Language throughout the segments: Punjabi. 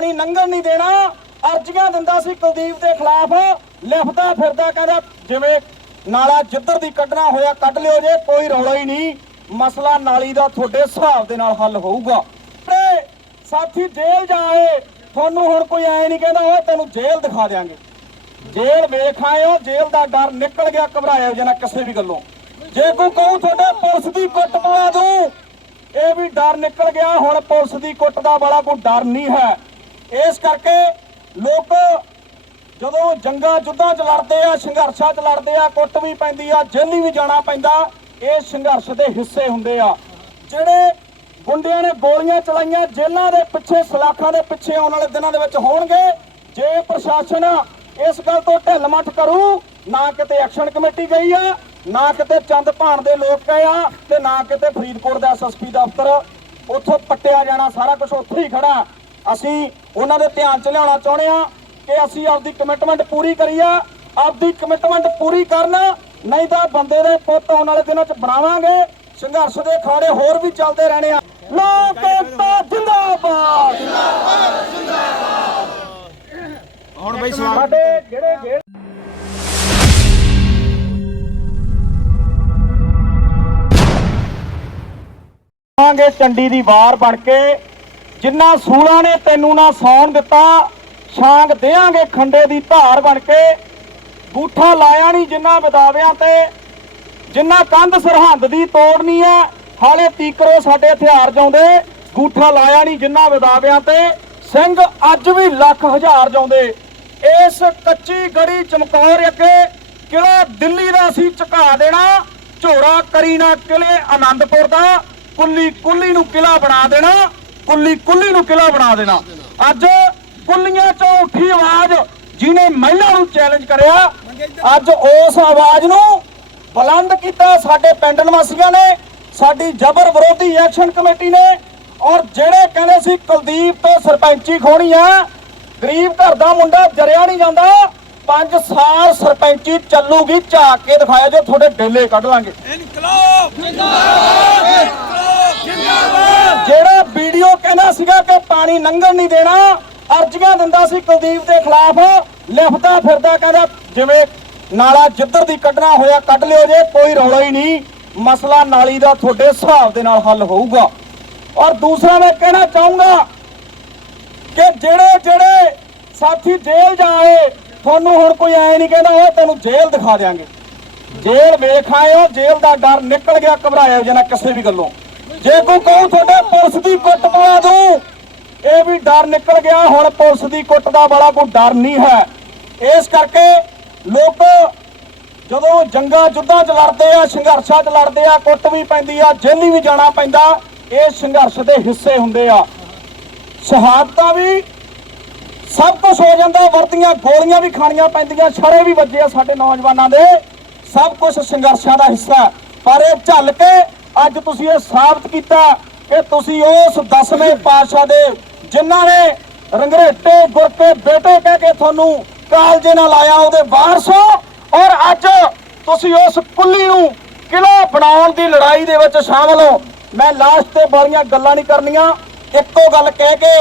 ਪਾਣੀ ਲੰਘਣ ਨਹੀਂ ਦੇਣਾ। ਅਰਜ਼ੀਆਂ ਦਿੰਦਾ ਸੀ ਕੁਲਦੀਪ ਦੇ ਖਿਲਾਫ। ਲਿਖਦਾ ਫਿਰਦਾ ਕਹਿੰਦਾ, ਜਿਵੇਂ ਨਾਲਾ ਜਿੱਧਰ ਦੀ ਕੱਢਣਾ ਹੋਇਆ ਕੱਢ ਲਿਓ ਜੇ, ਕੋਈ ਰੌਲਾ ਹੀ ਨਹੀਂ। ਮਸਲਾ ਨਾਲੀ ਦਾ ਤੁਹਾਡੇ ਹਿਸਾਬ ਦੇ ਨਾਲ ਹੱਲ ਹੋਊਗਾ। ਤੇ ਸਾਥੀ, ਜੇਲ੍ਹ ਜਾਏ ਤੁਹਾਨੂੰ ਹੁਣ ਕੋਈ ਐ ਨਹੀਂ ਕਹਿੰਦਾ, ਓਏ ਤੈਨੂੰ ਜੇਲ੍ਹ ਦਿਖਾ ਦਿਆਂਗੇ। ਜੇਲ੍ਹ ਵੇਖ ਆਏ ਜੇਲ੍ਹ ਦਾ ਡਰ ਨਿਕਲ ਗਿਆ ਘਬਰਾਇਆ ਜਨਾ ਕਿਸੇ ਵੀ ਗੱਲੋਂ। ਜੇ ਕੋਈ ਕਹੂ ਤੁਹਾਡੇ ਪੁਲਿਸ ਦੀ ਕੁੱਟ ਪਵਾ ਦੂੰ, ਇਹ ਵੀ ਡਰ ਨਿਕਲ ਗਿਆ। ਹੁਣ ਪੁਲਿਸ ਦੀ ਕੁੱਟ ਦਾ ਬੜਾ ਕੋਈ ਡਰ ਨਹੀਂ ਹੈ। ਇਸ ਕਰਕੇ ਲੋਕ ਜਦੋਂ ਜੰਗਾਂ ਜੁੱਧਾਂ 'ਚ ਲੜਦੇ ਆ, ਸੰਘਰਸ਼ਾਂ 'ਚ ਲੜਦੇ ਆ, ਕੁੱਟ ਵੀ ਪੈਂਦੀ ਆ, ਜੇਲ੍ਹ ਵੀ ਜਾਣਾ ਪੈਂਦਾ, ਇਹ ਸੰਘਰਸ਼ ਦੇ ਹਿੱਸੇ ਹੁੰਦੇ ਆ। ਜਿਹੜੇ ਗੁੰਡਿਆਂ ਨੇ ਗੋਲੀਆਂ ਚਲਾਈਆਂ, ਜੇਲ੍ਹਾਂ ਦੇ ਪਿੱਛੇ, ਸਲਾਖਾਂ ਦੇ ਪਿੱਛੇ ਆਉਣ ਵਾਲੇ ਦਿਨਾਂ ਦੇ ਵਿੱਚ ਹੋਣਗੇ। ਜੇ ਪ੍ਰਸ਼ਾਸਨ ਇਸ ਗੱਲ ਤੋਂ ਢਿੱਲ ਮੱਠ ਕਰੂ, ਨਾ ਕਿਤੇ ਐਕਸ਼ਨ ਕਮੇਟੀ ਗਈ ਆ, ਨਾ ਕਿਤੇ ਚੰਦ ਭਾਣ ਦੇ ਲੋਕ ਗਏ ਆ, ਤੇ ਨਾ ਕਿਤੇ ਫਰੀਦਕੋਟ ਦਾ ਐਸਐਸਪੀ ਦਫ਼ਤਰ। ਉੱਥੋਂ ਪੱਟਿਆ ਜਾਣਾ, ਸਾਰਾ ਕੁਝ ਉੱਥੇ ਹੀ ਖੜਾ ਅਸੀਂ ਉਹਨਾਂ ਦੇ ਧਿਆਨ ਚ ਲਿਆਉਣਾ ਚਾਹੁੰਦੇ ਆ ਕਿ ਅਸੀਂ ਆਪਦੀ ਕਮਿਟਮੈਂਟ ਪੂਰੀ ਕਰੀ ਆ ਆਪਦੀ ਕਮਿਟਮੈਂਟ ਪੂਰੀ ਕਰਨ ਨਹੀਂ ਤਾਂ ਬੰਦੇ ਦੇ ਪੁੱਤ ਆਉਣ ਵਾਲੇ ਦਿਨਾਂ ਚ ਬਣਾਵਾਂਗੇ ਸੰਘਰਸ਼ ਦੇ ਖਾੜੇ ਹੋਰ ਵੀ ਚੱਲਦੇ ਰਹਿਣੇ ਆ। ਲੋਕ ਏਕਤਾ ਜਿੰਦਾਬਾਦ! ਹੁਣ ਬਈ ਸਵਾਲ ਸਾਡੇ ਜਿਹੜੇ ਆਵਾਂਗੇ ਚੰਡੀ ਦੀ ਵਾਰ ਬਣ ਕੇ। ਜਿੰਨਾ ਸੂਲਾਂ ਨੇ ਤੈਨੂੰ ਨਾ ਸੌਣ ਦਿੱਤਾ, ਛਾਂਗ ਦੇਾਂਗੇ ਖੰਡੇ ਦੀ ਧਾਰ ਬਣ ਕੇ। ਗੂਠਾ ਲਾਇਆ ਨਹੀਂ ਜਿੰਨਾ ਵਿਦਾਵਿਆਂ ਤੇ, ਜਿੰਨਾ ਕੰਧ ਸਰਹੰਦ ਦੀ ਤੋੜਨੀ ਹੈ, ਹਾਲੇ ਤੀਕਰੋ ਸਾਡੇ ਹਥਿਆਰ ਜਾਉਂਦੇ। ਗੂਠਾ ਲਾਇਆ ਨਹੀਂ ਜਿੰਨਾ ਵਿਦਾਵਿਆਂ ਤੇ, ਸਿੰਘ ਅੱਜ ਵੀ ਲੱਖ ਹਜ਼ਾਰ ਜਾਉਂਦੇ। ਇਸ ਕੱਚੀ ਗੜੀ ਚਮਕੌਰ ਅੱਗੇ ਕਿਲਾ ਦਿੱਲੀ ਦਾ ਅਸੀਂ ਝੁਕਾ ਦੇਣਾ? ਝੋਰਾ ਕਰੀ ਨਾ ਕਿਲੇ ਆਨੰਦਪੁਰ ਦਾ, ਕੁੱਲੀ ਕੁੱਲੀ ਨੂੰ ਕਿਲਾ ਬਣਾ ਦੇਣਾ। ਕੁੱਲੀ ਕੁੱਲੀ ਨੂੰ ਕਿਲਾ ਬਣਾ ਦੇਣਾ। ਅੱਜ ਕੁੱਲੀਆਂ ਚੋਂ ਉੱਠੀ ਆਵਾਜ਼ ਜਿਹਨੇ ਮਹਿਲਾ ਨੂੰ ਚੈਲੰਜ ਕਰਿਆ ਅੱਜ ਉਸ ਆਵਾਜ਼ ਨੂੰ ਬੁਲੰਦ ਕੀਤਾ ਸਾਡੇ ਪਿੰਡ ਨਿਵਾਸੀਆਂ ਨੇ ਸਾਡੀ ਜ਼ਬਰ ਵਿਰੋਧੀ ਐਕਸ਼ਨ ਕਮੇਟੀ ਨੇ ਔਰ ਜਿਹੜੇ ਕਹਿੰਦੇ ਸੀ ਕੁਲਦੀਪ ਤੋਂ ਸਰਪੰਚੀ ਖੋਣੀ ਆ ਗਰੀਬ ਘਰ ਦਾ ਮੁੰਡਾ ਜਰਿਆ ਨਹੀਂ ਜਾਂਦਾ 5 ਸਾਲ ਸਰਪੰਚੀ ਚੱਲੂਗੀ ਝਾਕ ਕੇ ਦਿਖਾਇਆ ਜੇ ਤੁਹਾਡੇ ਡੇਲੇ ਕੱਢ ਲਾਂਗੇ। ਇਨਕਲਾਬ! ਜਿਹੜਾ ਵੀਡੀਓ ਕਹਿੰਦਾ ਸੀਗਾ ਕਿ ਪਾਣੀ ਲੰਘਣ ਨਹੀਂ ਦੇਣਾ, ਅਰਜ਼ੀਆਂ ਦਿੰਦਾ ਸੀ ਕੁਲਦੀਪ ਦੇ ਖਿਲਾਫ ਲਿਖਦਾ ਫਿਰਦਾ ਕਹਿੰਦਾ, ਜਿਵੇਂ ਨਾਲਾ ਜਿੱਧਰ ਦੀ ਕੱਢਣਾ ਹੋਇਆ ਕੱਢ ਲਿਓ ਜੇ, ਕੋਈ ਰੌਲਾ ਹੀ ਨਹੀਂ, ਮਸਲਾ ਨਾਲੀ ਦਾ ਤੁਹਾਡੇ ਹਿਸਾਬ ਦੇ ਨਾਲ ਹੱਲ ਹੋਊਗਾ। ਔਰ ਦੂਸਰਾ ਮੈਂ ਕਹਿਣਾ ਚਾਹੂੰਗਾ ਕਿ ਜਿਹੜੇ ਜਿਹੜੇ ਸਾਥੀ ਜੇਲ੍ਹ ਜਾਏ ਤੁਹਾਨੂੰ ਹੁਣ ਕੋਈ ਐ ਨਹੀਂ ਕਹਿੰਦਾ, ਉਹ ਤੈਨੂੰ ਜੇਲ੍ਹ ਦਿਖਾ ਦਿਆਂਗੇ। ਜੇਲ੍ਹ ਵੇਖ ਆਏ ਹੋ, ਜੇਲ੍ਹ ਦਾ ਡਰ ਨਿਕਲ ਗਿਆ ਘਬਰਾਇਆ ਜਨਾ ਕਿਸੇ ਵੀ ਗੱਲੋਂ। ਜੇ ਕੋਈ ਕਹੂ ਤੁਹਾਡੇ ਪੁਲਿਸ ਦੀ ਕੁੱਟ ਪਵਾ ਦੂੰ ਇਹ ਵੀ ਡਰ ਨਿਕਲ ਗਿਆ, ਹੁਣ ਪੁਲਿਸ ਦੀ ਕੁੱਟ ਦਾ ਬੜਾ ਕੋਈ ਡਰ ਨਹੀਂ ਹੈ। ਇਸ ਕਰਕੇ ਲੋਕ ਜਦੋਂ ਜੰਗਾਂ ਜੁੱਧਾਂ 'ਚ ਲੜਦੇ ਆ, ਸੰਘਰਸ਼ਾਂ 'ਚ ਲੜਦੇ ਆ, ਕੁੱਟ ਵੀ ਪੈਂਦੀ ਆ, ਜੇਲ੍ਹ ਵੀ ਜਾਣਾ ਪੈਂਦਾ, ਇਹ ਸੰਘਰਸ਼ ਦੇ ਹਿੱਸੇ ਹੁੰਦੇ ਆ। ਸ਼ਹਾਦਤਾਂ ਵੀ ਸਭ ਕੁਝ ਹੋ ਜਾਂਦਾ ਵਰਦੀਆਂ ਗੋਲੀਆਂ ਵੀ ਖਾਣੀਆਂ ਪੈਂਦੀਆਂ, ਛੜੇ ਵੀ ਵੱਜੇ ਆ ਸਾਡੇ ਨੌਜਵਾਨਾਂ ਦੇ, ਸਭ ਕੁਝ ਸੰਘਰਸ਼ਾਂ ਦਾ ਹਿੱਸਾ ਪਰ ਇਹ ਝੱਲ ਕੇ ਅੱਜ ਤੁਸੀਂ ਇਹ ਸਾਬਤ ਕੀਤਾ ਕਿ ਤੁਸੀਂ ਉਸ ਦਸਵੇਂ ਪਾਤਸ਼ਾਹ ਦੇ, ਜਿਨ੍ਹਾਂ ਨੇ ਰੰਗਰੇਟੇ ਗੁਰਕੇ ਬੇਟੇ ਕਹਿ ਕੇ ਤੁਹਾਨੂੰ ਕਾਲਜੇ ਨਾਲ ਆਇਆ, ਉਹਦੇ ਵਾਰਸੋ ਔਰ ਅੱਜ ਤੁਸੀਂ ਉਸ ਕੁੱਲੀ ਨੂੰ ਕਿਲਾ ਬਣਾਉਣ ਦੀ ਲੜਾਈ ਦੇ ਵਿੱਚ ਸ਼ਾਮਲ ਹੋ। ਮੈਂ ਲਾਸਟ ਤੇ ਬੜੀਆਂ ਗੱਲਾਂ ਨਹੀਂ ਕਰਨੀਆਂ। ਇੱਕੋ ਗੱਲ ਕਹਿ ਕੇ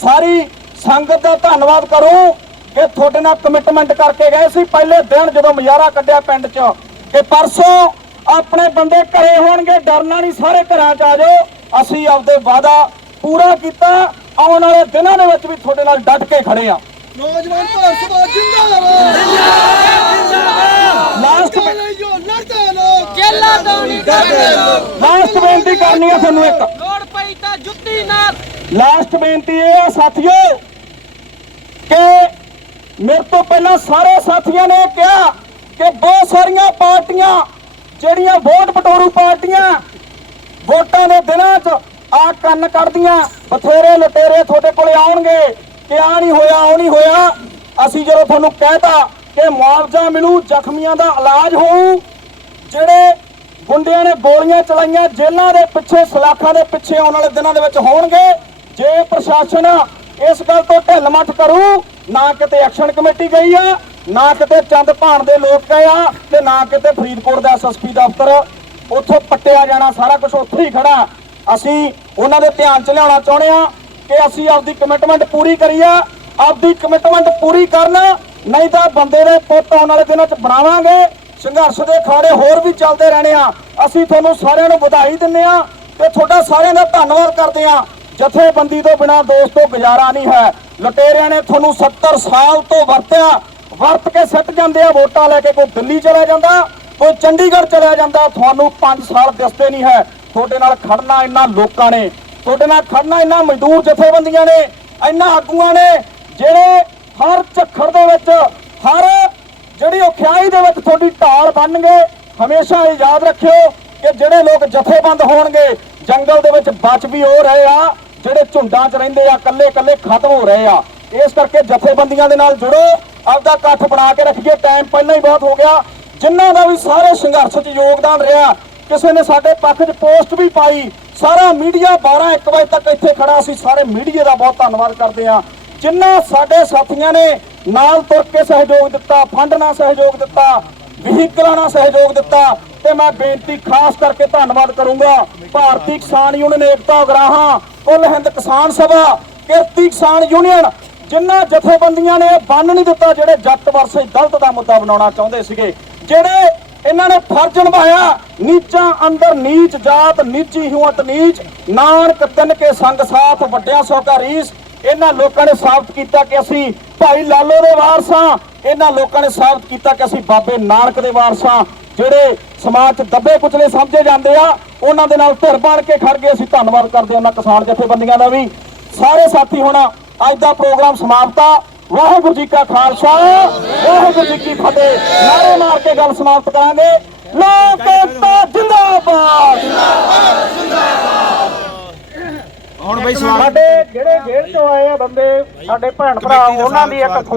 ਸਾਰੀ ਸੰਗਤ ਦਾ ਧੰਨਵਾਦ ਕਰੂੰ ਕਿ ਤੁਹਾਡੇ ਨਾਲ ਕਮਿਟਮੈਂਟ ਕਰਕੇ ਗਏ ਸੀ। ਪਹਿਲੇ ਦਿਨ ਜਦੋਂ ਮਜ਼ਾਰਾ ਕੱਢਿਆ ਪਿੰਡ 'ਚ ਕਿ ਪਰਸੋਂ ਆਪਣੇ ਬੰਦੇ ਘਰੇ ਹੋਣਗੇ ਡਰਨਾ ਨਹੀਂ ਸਾਰੇ ਘਰਾਂ 'ਚ ਆ ਜਾਓ। ਅਸੀਂ ਆਪਦੇ ਵਾਅਦਾ ਪੂਰਾ ਕੀਤਾ। ਆਉਣ ਵਾਲੇ ਦਿਨਾਂ ਦੇ ਵਿੱਚ ਵੀ ਤੁਹਾਡੇ ਨਾਲ ਡਟ ਕੇ ਖੜੇ ਆ ਨੌਜਵਾਨ ਭਾਰਤ ਸਭਾ ਜਿੰਦਾਬਾਦ। ਲਾਸਟ ਲਈਓ ਲੜਦੇ ਲੋਕ ਜੇਲਾ ਤੋਂ ਨਹੀਂ ਡਰਦੇ ਲੋਕ ਲਾਸਟ ਬੇਨਤੀ ਕਰਨੀ ਆ ਤੁਹਾਨੂੰ ਇੱਕ। ਲੋੜ ਪਈ ਤਾਂ ਜੁੱਤੀ ਨਾਲ। ਲਾਸਟ ਬੇਨਤੀ ਇਹ ਹੈ ਸਾਥੀਓ ਕਿ ਮੇਰੇ ਤੋਂ ਪਹਿਲਾਂ ਸਾਰੇ ਸਾਥੀਆਂ ਨੇ ਕਿਹਾ ਕਿ ਬਹੁਤ ਸਾਰੀਆਂ ਪਾਰਟੀਆਂ ਜਿਹੜੀਆਂ ਵੋਟ ਪਟੋਰੂ ਪਾਰਟੀਆਂ ਵੋਟਾਂ ਦੇ ਦਿਨਾਂ 'ਚ ਆ ਕੰਨ ਕੱਢਦੀਆਂ, ਬਥੇਰੇ ਲਟੇਰੇ ਤੁਹਾਡੇ ਕੋਲੇ ਆਉਣਗੇ ਕਿ ਆ ਨਹੀਂ ਹੋਇਆ, ਉਹ ਨਹੀਂ ਹੋਇਆ। ਅਸੀਂ ਜਦੋਂ ਤੁਹਾਨੂੰ ਕਹਿਤਾ ਕਿ ਮੁਆਵਜ਼ਾ ਮਿਲੂ, ਜ਼ਖਮੀਆਂ ਦਾ ਇਲਾਜ ਹੋਊ, ਜਿਹੜੇ ਗੁੰਡਿਆਂ ਨੇ ਗੋਲੀਆਂ ਚਲਾਈਆਂ, ਜੇਲ੍ਹਾਂ ਦੇ ਪਿੱਛੇ, ਸਲਾਖਾਂ ਦੇ ਪਿੱਛੇ ਆਉਣ ਵਾਲੇ ਦਿਨਾਂ ਦੇ ਵਿੱਚ ਹੋਣਗੇ, ਜੇ ਪ੍ਰਸ਼ਾਸਨ ਇਸ ਗੱਲ ਤੋਂ ਢਿੱਲ ਮੱਠ ਕਰੂ, ਨਾ ਕਿਤੇ ਐਕਸ਼ਨ ਕਮੇਟੀ ਗਈ ਆ ਨਾ ਕਿਤੇ ਚੰਦ ਭਾਣ ਦੇ ਲੋਕ ਗਏ ਆ ਤੇ ਨਾ ਕਿਤੇ ਫਰੀਦਕੋਟ ਦਾ ਐਸਐਸਪੀ ਦਫ਼ਤਰ। ਉੱਥੋਂ ਪੱਟਿਆ ਜਾਣਾ, ਸਾਰਾ ਕੁਝ ਉੱਥੇ ਹੀ ਖੜਾ। ਅਸੀਂ ਉਹਨਾਂ ਦੇ ਧਿਆਨ ਚ ਲਿਆਉਣਾ ਚਾਹੁੰਦੇ ਆ ਕਿ ਅਸੀਂ ਆਪਦੀ ਕਮਿਟਮੈਂਟ ਪੂਰੀ ਕਰੀਏ, ਆਪਦੀ ਕਮਿਟਮੈਂਟ ਪੂਰੀ ਕਰਨ, ਨਹੀਂ ਤਾਂ ਬੰਦੇ ਦੇ ਪੁੱਤ ਆਉਣ ਵਾਲੇ ਦਿਨਾਂ 'ਚ ਬਣਾਵਾਂਗੇ। ਸੰਘਰਸ਼ ਦੇ ਖਾੜੇ ਹੋਰ ਵੀ ਚੱਲਦੇ ਰਹਿਣੇ ਆ। ਅਸੀਂ ਤੁਹਾਨੂੰ ਸਾਰਿਆਂ ਨੂੰ ਵਧਾਈ ਦਿੰਦੇ ਆ ਤੇ ਤੁਹਾਡਾ ਸਾਰਿਆਂ ਦਾ ਧੰਨਵਾਦ ਕਰਦੇ ਆ ਜਥੇਬੰਦੀ ਤੋਂ ਬਿਨਾ ਦੋਸਤੋ ਗੁਜ਼ਾਰਾ ਨਹੀਂ ਹੈ। ਲੁਟੇਰਿਆਂ ਨੇ ਤੁਹਾਨੂੰ 70 ਸਾਲ ਤੋਂ ਵਰਤਿਆ। ਵਰਤ ਕੇ ਸਿੱਟ ਜਾਂਦੇ ਆ, ਵੋਟਾਂ ਲੈ ਕੇ ਕੋਈ ਦਿੱਲੀ ਚਲਾ ਜਾਂਦਾ, ਕੋਈ ਚੰਡੀਗੜ੍ਹ ਚਲਾ ਜਾਂਦਾ, ਤੁਹਾਨੂੰ 5 ਸਾਲ ਦਿਸਦੇ ਨਹੀਂ ਹੈ। ਤੁਹਾਡੇ ਨਾਲ ਖੜਨਾ ਇਹਨਾਂ ਲੋਕਾਂ ਨੇ, ਤੁਹਾਡੇ ਨਾਲ ਖੜਨਾ ਇਹਨਾਂ ਮਜ਼ਦੂਰ ਜਥੇਬੰਦੀਆਂ ਨੇ ਇਹਨਾਂ ਆਗੂਆਂ ਨੇ, ਜਿਹੜੇ ਹਰ ਝੱਖੜ ਦੇ ਵਿੱਚ, ਹਰ ਜਿਹੜੀ ਔਖਿਆਈ ਦੇ ਵਿੱਚ ਤੁਹਾਡੀ ਢਾਲ ਬਣਨਗੇ ਹਮੇਸ਼ਾ ਇਹ ਯਾਦ ਰੱਖਿਓ ਕਿ ਜਿਹੜੇ ਲੋਕ ਜਥੇਬੰਦ ਹੋਣਗੇ, ਜੰਗਲ ਦੇ ਵਿੱਚ ਬਚ ਵੀ ਹੋ ਰਹੇ ਆ, ਜਿਹੜੇ ਝੁੰਡਾਂ 'ਚ ਰਹਿੰਦੇ ਆ ਕੱਲੇ ਕੱਲੇ ਖਤਮ ਹੋ ਰਹੇ ਆ। ਇਸ ਕਰਕੇ ਜਥੇਬੰਦੀਆਂ ਦੇ ਨਾਲ ਜੁੜੋ ਆਪਦਾ ਇਕੱਠ ਬਣਾ ਕੇ ਰੱਖੀਏ ਟਾਈਮ ਪਹਿਲਾਂ ਹੀ ਬਹੁਤ ਹੋ ਗਿਆ। ਜਿਨ੍ਹਾਂ ਦਾ ਵੀ ਸਾਰੇ ਸੰਘਰਸ਼ 'ਚ ਯੋਗਦਾਨ ਰਿਹਾ, ਕਿਸੇ ਨੇ ਸਾਡੇ ਪੱਖ 'ਚ ਪੋਸਟ ਵੀ ਪਾਈ, ਸਾਰਾ ਮੀਡੀਆ 12 1 ਵਜੇ ਤੱਕ ਇੱਥੇ ਖੜਾ ਸੀ, ਸਾਰੇ ਮੀਡੀਆ ਦਾ ਬਹੁਤ ਧੰਨਵਾਦ ਕਰਦੇ ਆ ਜਿਨ੍ਹਾਂ ਸਾਡੇ ਸਾਥੀਆਂ ਨੇ ਨਾਲ ਤੁਰ ਕੇ ਸਹਿਯੋਗ ਦਿੱਤਾ ਫੰਡ ਨਾਲ ਸਹਿਯੋਗ ਦਿੱਤਾ ਵਹੀਕਲਾਂ ਨਾਲ ਸਹਿਯੋਗ ਦਿੱਤਾ, ਤੇ ਮੈਂ ਬੇਨਤੀ ਖਾਸ ਕਰਕੇ ਧੰਨਵਾਦ ਕਰੂੰਗਾ ਭਾਰਤੀ ਕਿਸਾਨ ਯੂਨੀਅਨ ਏਕਤਾ ਉਗਰਾਹਾਂ ਕੁੱਲ ਹਿੰਦ ਕਿਸਾਨ ਸਭਾ, ਕਿਰਤੀ ਕਿਸਾਨ ਯੂਨੀਅਨ ਜਿਨ੍ਹਾਂ ਜਥੇਬੰਦੀਆਂ ਨੇ ਬੰਨ ਨਹੀਂ ਦਿੱਤਾ, ਜਿਹੜੇ ਜੱਟ ਵਰਸੇ ਦਲਤ ਦਾ ਮੁੱਦਾ ਬਣਾਉਣਾ ਚਾਹੁੰਦੇ ਸੀਗੇ, ਜਿਹੜੇ ਇਹਨਾਂ ਨੇ ਫਰਜ਼ ਨਿਭਾਇਆ, ਨੀਚਾਂ ਅੰਦਰ ਨੀਚ ਜਾਤ, ਨੀਚੀ ਹੁਅਤ ਨੀਚ ਨਾਨਕ ਤਿੰਨ ਕੇ ਸੰਗ ਸਾਥ, ਵੱਡਿਆਂ ਸੋ ਕਾ ਰੀਸ, ਇਹਨਾਂ ਲੋਕਾਂ ਨੇ ਸਾਬਤ ਕੀਤਾ ਕਿ ਅਸੀਂ ਭਾਈ ਲਾਲੋ ਦੇ ਵਾਰਸਾਂ ਇਹਨਾਂ ਲੋਕਾਂ ਨੇ ਸਾਬਤ ਕੀਤਾ ਕਿ ਅਸੀਂ ਬਾਬੇ ਨਾਨਕ ਦੇ ਵਾਰਸਾਂ ਜਿਹੜੇ ਸਮਾਜ 'ਚ ਦੱਬੇ ਕੁਚਲੇ ਸਮਝੇ ਜਾਂਦੇ ਆ, ਉਹਨਾਂ ਦੇ ਨਾਲ ਧਿਰ ਬਣ ਕੇ ਖੜ ਗਏ, ਅਸੀਂ ਧੰਨਵਾਦ ਕਰਦੇ ਹਾਂ ਉਹਨਾਂ ਕਿਸਾਨ ਜਥੇਬੰਦੀਆਂ ਦਾ ਵੀ। ਸਾਰੇ ਸਾਥੀ ਹੋਣਾ ਅੱਜ ਦਾ ਪ੍ਰੋਗਰਾਮ ਸਮਾਪਤ। ਵਾਹਿਗੁਰੂ ਜੀ ਕਾ ਖਾਲਸਾ ਵਾਹਿਗੁਰੂ ਜੀ ਕੀ ਫਤਿਹ। ਨਾਰੇ ਮਾਰ ਕੇ ਗੱਲ ਸਮਾਪਤ ਕਰਾਂਗੇ। ਲੋਕ ਏਕਤਾ ਜਿੰਦਾਬਾਦ। ਹੁਣ ਬਈ ਸਾਡੇ ਜਿਹੜੇ ਜੇਲ੍ਹ ਚੋਂ ਆਏ ਆ ਬੰਦੇ ਸਾਡੇ ਭੈਣ ਭਰਾ ਉਹਨਾਂ ਦੀ ਇੱਕ